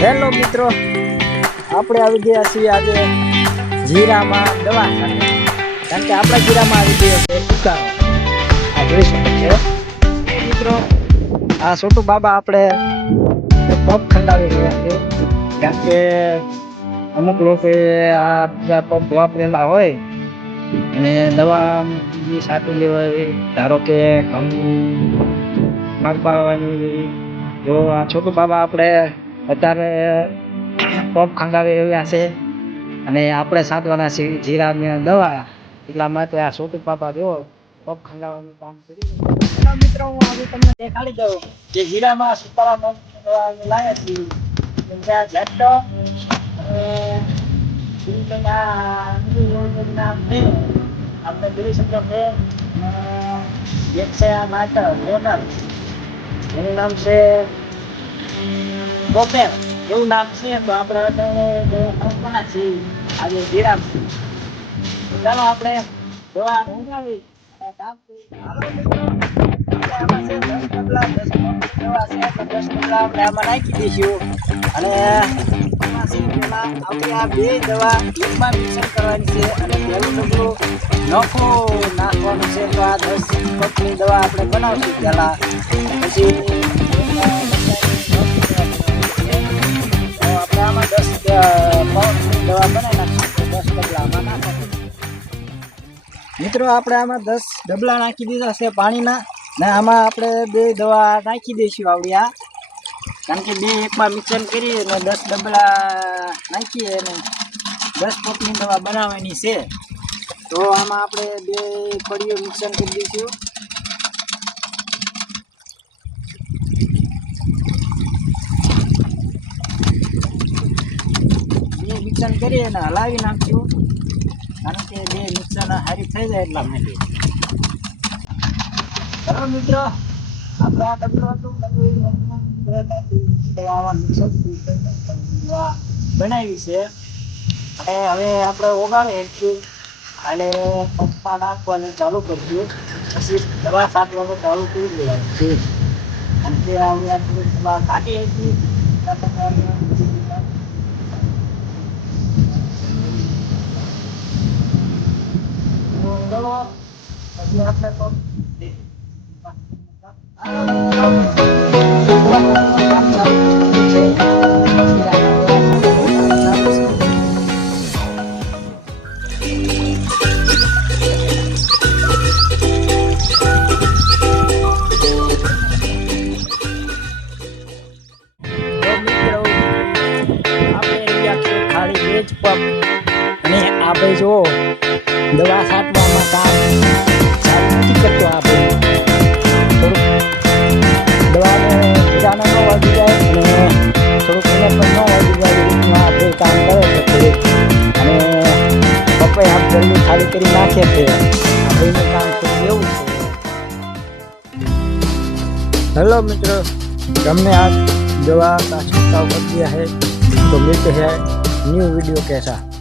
Hello મિત્રો, આપણે આવી ગયા છીએ આજે જીરામાં દવા સાથે, કારણ કે આપણા જીરામાં આવી ગયો છે ઉકાળો. આ જોઈ શકો છો મિત્રો, આ છોટુ બાબા આપણે પગ ખંડાવી રહ્યા છે, કારણ કે અમુક લોકો આ પગ વાપરેલા હોય અને દવા સાથે લેવાય, ધારો કે ભાગ પાડવાની. જો આ છોટુ બાબા આપણે અત્યારે પગ ખંડાવી રહ્યા છે અને આપણે સાંટવાના છે જીરાની દવા, એટલા માટે આ છોટુ બાબા જો પગ ખંડાવવાનું કામ કરી રહ્યા. મિત્રો, હું આજે તમને દેખાડી દઉં કે જીરામાં સુપારા લાયા છીએ. આપણે જોઈ શકો છો એક છે આ માટર મોટર, એનું નામ છે બોપેર, એવું નામ છે. તો આપણે આજે જીરા ચાલો આપણે દવા મંગાવી કામ આપણે આમાં નાખી દઈશું અને આપણે આ બે દવા એકમાં મિક્સર કરવાની છે અને પહેલું ડબલું નફો નાખવાનું છે. તો આ 10 કપની દવા આપણે બનાવશું પહેલા, પછી આપણે આમાં 10 પાઉન્ડની દવા બનાવી નાખીશું. 10 ડબલામાં નાખવાનું મિત્રો, આપણે આમાં 10 ડબલા નાખી દીધા છે પાણીના, ને આમાં આપણે બે દવા નાખી દઈશું આવડી, કારણ કે બે એકમાં મિક્સર કરી અને 10 ડબલા નાખીએ અને 10 કપની દવા બનાવવાની છે. તો આમાં આપણે બે કડીઓ મિક્સર કરી દઈશું. બે મિક્સર કરી અને હલાવી નાખશું, કારણ કે બે મિક્સર સારી થઈ જાય એટલા માટે. ચાલો મિત્રો, આપણે આ ડબલો બનાવી છે અને હવે આપણે ઓગાળી અને પંપા નાખવાનું ચાલુ કરશું, પછી દવા છાંટવાનું ચાલુ કરી દેવાનું છે. અને તે દવા કાઢી હતી પછી આપણે અને આપણે જો દવા છાંટવામાં કામ સારું નથી કરતો. આપણે થોડુંક દવાને જીરાને ન વાગી જાય અને થોડુંક એને પણ ન વાગી જાય, એ રીતનું આપણે કામ કરે છે થોડુંક. અને પપ્પાએ આપ જલ્દી ખાલી કરી નાખે છે, આપણું કામ થોડું એવું છે. हेलो मित्रों, हमने आज दवा का छिड़काव कर दिया है, तो मिलते हैं न्यू वीडियो के साथ।